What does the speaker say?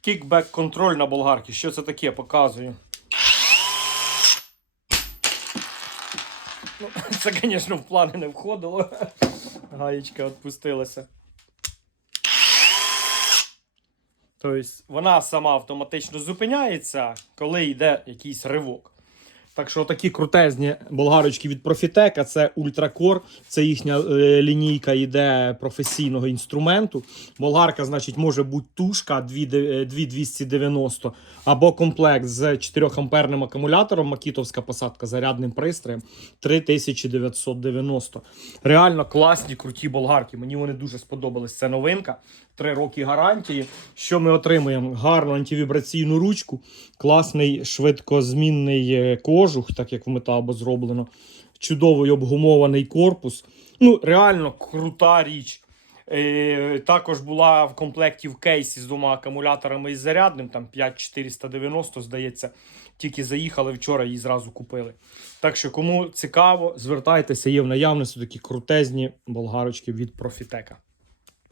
Кікбек контроль на болгарки. Що це таке? Показую. Ну, це, звісно, в плани не входило. Гаєчка відпустилася. Тобто вона сама автоматично зупиняється, коли йде якийсь ривок. Так що такі крутезні болгарочки від Profitec, це Ультракор, це їхня е, лінійка йде професійного інструменту. Болгарка, значить, може бути тушка 2 де- е, 2290 або комплект з 4 амперним акумулятором, макітовська посадка зарядним пристроєм 3990. Реально класні, круті болгарки. Мені вони дуже сподобались. Це новинка. 3 роки гарантії. Що ми отримуємо? Гарну антивібраційну ручку, класний швидкозмінний е, кожух, так як в метабо зроблено. Чудовий обгумований корпус. Ну, реально крута річ. Е, також була в комплекті в кейсі з двома акумуляторами і зарядним, там 5490, здається. Тільки заїхали вчора її зразу купили. Так що, кому цікаво, звертайтеся, є в наявності такі крутезні болгарочки від Профітека.